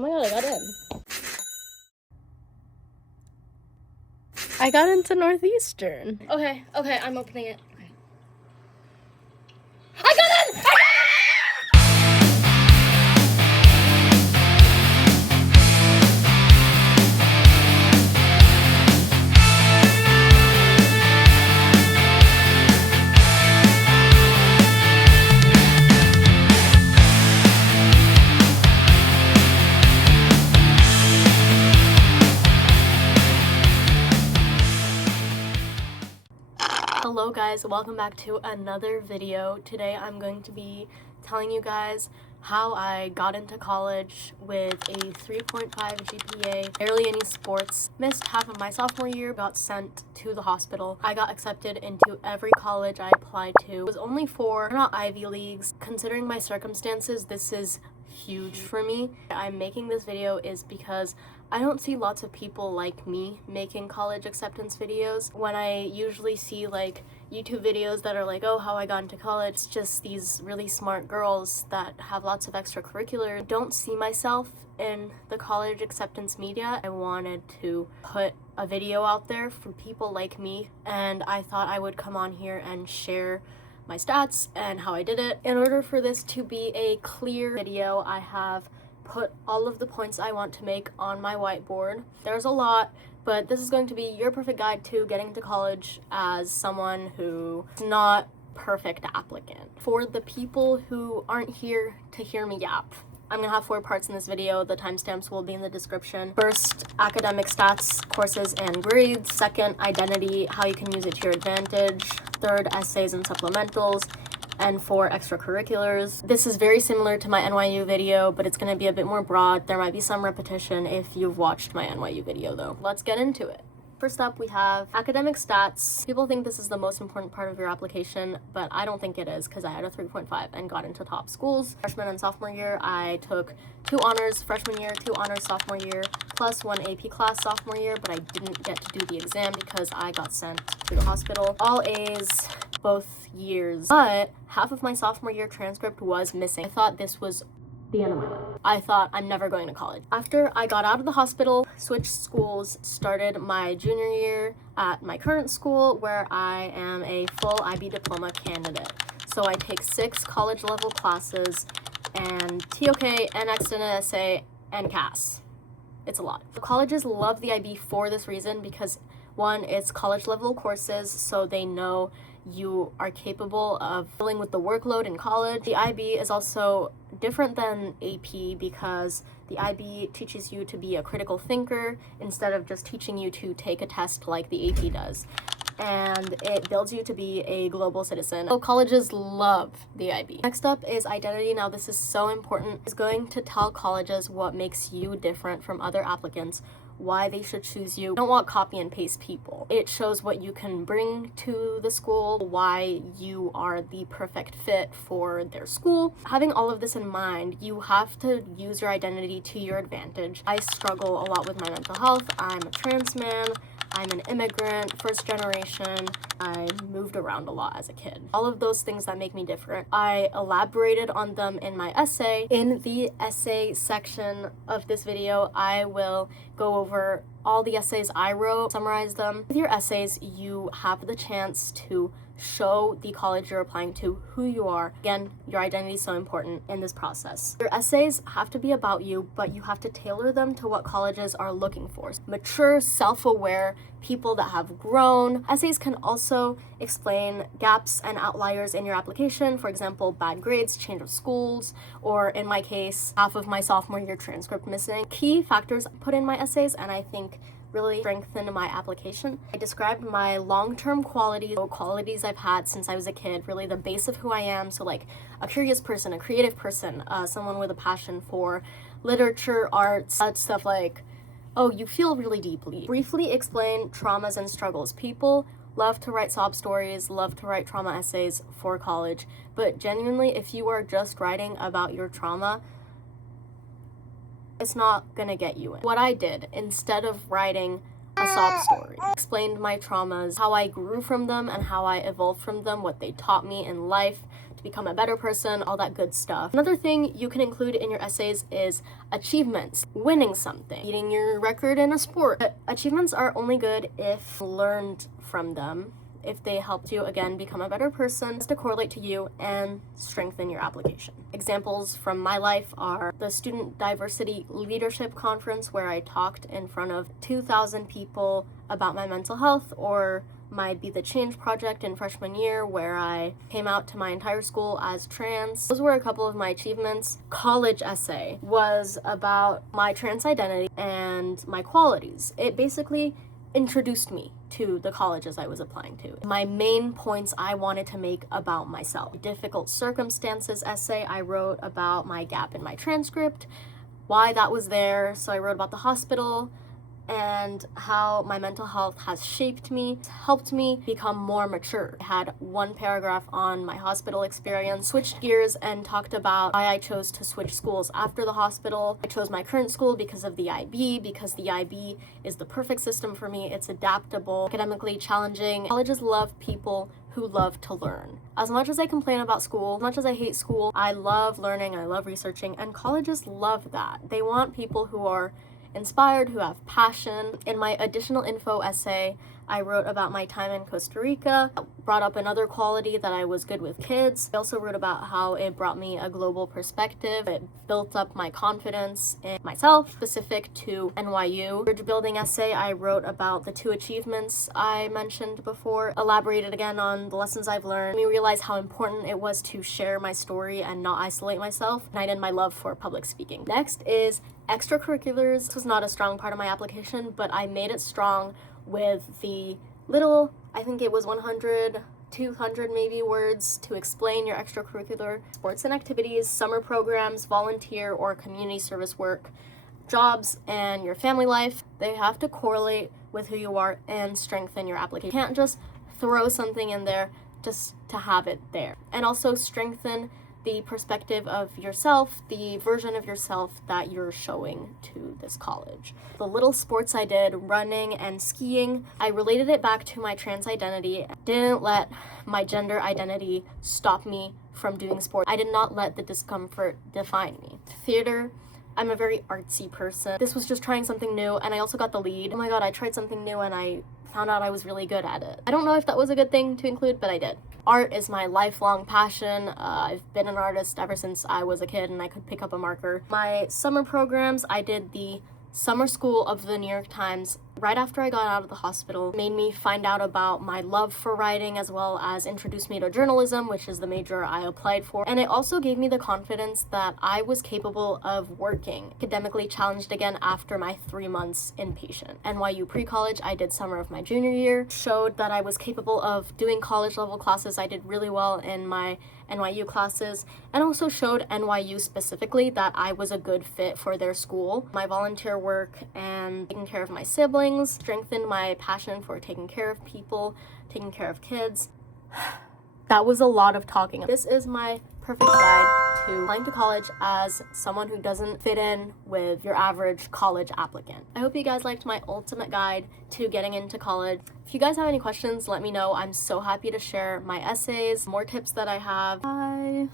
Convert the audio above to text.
Oh my god, I got in. I got into Northeastern. Okay, I'm opening it. Okay. I got in! Hello guys, welcome back to another video. Today I'm going to be telling you guys how I got into college with a 3.5 GPA, barely any sports, missed half of my sophomore year, got sent to the hospital. I got accepted into every college I applied to. It was only 4, not Ivy Leagues. Considering my circumstances, this is huge for me. I'm making this video is because I don't see lots of people like me making college acceptance videos. When I usually see like YouTube videos that are like, oh, how I got into college, it's just these really smart girls that have lots of extracurricular. I don't see myself in the college acceptance media. I wanted to put a video out there for people like me, and I thought I would come on here and share my stats and how I did it. In order for this to be a clear video, I have put all of the points I want to make on my whiteboard. There's a lot, but this is going to be your perfect guide to getting into college as someone who's not perfect applicant. For the people who aren't here to hear me yap, I'm gonna have 4 parts in this video. The timestamps will be in the description. First, academic stats, courses, and grades. Second, identity, how you can use it to your advantage. Third, essays and supplementals. And 4, extracurriculars. This is very similar to my NYU video, but it's gonna be a bit more broad. There might be some repetition if you've watched my NYU video though. Let's get into it. First up, we have academic stats. People think this is the most important part of your application, but I don't think it is because I had a 3.5 and got into top schools. Freshman and sophomore year, I took 2 honors freshman year, 2 honors sophomore year, plus 1 AP class sophomore year, but I didn't get to do the exam because I got sent to the hospital. All A's both years, but half of my sophomore year transcript was missing. I thought this was the end of my life. I thought I'm never going to college. After I got out of the hospital, switched schools, started my junior year at my current school where I am a full IB diploma candidate. So I take 6 college level classes and TOK, NX and essay, and CAS. It's a lot. Colleges love the IB for this reason because 1, it's college level courses, so they know you are capable of dealing with the workload in college. The IB is also different than AP because the IB teaches you to be a critical thinker instead of just teaching you to take a test like the AP does. And it builds you to be a global citizen. So colleges love the IB. Next up is identity. Now this is so important. It's going to tell colleges what makes you different from other applicants, why they should choose you. I don't want copy and paste people. It shows what you can bring to the school, why you are the perfect fit for their school. Having all of this in mind, you have to use your identity to your advantage. I struggle a lot with my mental health. I'm a trans man. I'm an immigrant, first generation. I moved around a lot as a kid. All of those things that make me different. I elaborated on them in my essay. In the essay section of this video, I will go over all the essays I wrote, summarize them. With your essays, you have the chance to show the college you're applying to who you are. Again, your identity is so important in this process. Your essays have to be about you, but you have to tailor them to what colleges are looking for. Mature, self-aware people that have grown. Essays can also explain gaps and outliers in your application. For example, bad grades, change of schools, or in my case, half of my sophomore year transcript missing. Key factors I put in my essays, and I think really strengthened my application. I described my long-term qualities I've had since I was a kid, really the base of who I am. So like a curious person, a creative person, someone with a passion for literature, arts, stuff like, oh, you feel really deeply. Briefly explain traumas and struggles. People love to write sob stories, love to write trauma essays for college, but genuinely, if you are just writing about your trauma, it's not gonna get you in. What I did, instead of writing a sob story, explained my traumas, how I grew from them and how I evolved from them, what they taught me in life, to become a better person, all that good stuff. Another thing you can include in your essays is achievements, winning something, beating your record in a sport. But achievements are only good if learned from them, if they helped you, again, become a better person, to correlate to you and strengthen your application. Examples from my life are the Student Diversity Leadership Conference, where I talked in front of 2,000 people about my mental health, or my Be the Change project in freshman year, where I came out to my entire school as trans. Those were a couple of my achievements. College essay was about my trans identity and my qualities. It basically introduced me to the colleges I was applying to. My main points I wanted to make about myself. Difficult circumstances essay, I wrote about my gap in my transcript, why that was there. So I wrote about the hospital and how my mental health has shaped me, helped me become more mature. I had one paragraph on my hospital experience, switched gears and talked about why I chose to switch schools after the hospital. I chose my current school because of the IB, because the IB is the perfect system for me. It's adaptable, academically challenging. Colleges love people who love to learn. As much as I complain about school, as much as I hate school, I love learning, I love researching, and colleges love that. They want people who are inspired, who have passion. In my additional info essay, I wrote about my time in Costa Rica, brought up another quality that I was good with kids. I also wrote about how it brought me a global perspective. It built up my confidence in myself, specific to NYU. Bridge building essay, I wrote about the 2 achievements I mentioned before, elaborated again on the lessons I've learned. I realized how important it was to share my story and not isolate myself, and I did my love for public speaking. Next is extracurriculars. This was not a strong part of my application, but I made it strong with the little, I think it was 100, 200 maybe words to explain your extracurricular sports and activities, summer programs, volunteer or community service work, jobs, and your family life. They have to correlate with who you are and strengthen your application. You can't just throw something in there just to have it there. And also strengthen the perspective of yourself, the version of yourself that you're showing to this college. The little sports I did, running and skiing, I related it back to my trans identity. I didn't let my gender identity stop me from doing sports. I did not let the discomfort define me. Theater, I'm a very artsy person. This was just trying something new, and I also got the lead. Oh my god, I tried something new and I found out I was really good at it. I don't know if that was a good thing to include, but I did. Art is my lifelong passion. I've been an artist ever since I was a kid and I could pick up a marker. My summer programs, I did the summer school of the New York Times right after I got out of the hospital. Made me find out about my love for writing, as well as introduced me to journalism, which is the major I applied for. And it also gave me the confidence that I was capable of working. Academically challenged again after my 3 months inpatient. NYU pre-college, I did summer of my junior year, showed that I was capable of doing college level classes. I did really well in my NYU classes, and also showed NYU specifically that I was a good fit for their school. My volunteer work and taking care of my siblings strengthened my passion for taking care of people, taking care of kids. That was a lot of talking. This is my perfect guide to applying to college as someone who doesn't fit in with your average college applicant. I hope you guys liked my ultimate guide to getting into college. If you guys have any questions, let me know. I'm so happy to share my essays, more tips that I have. Bye.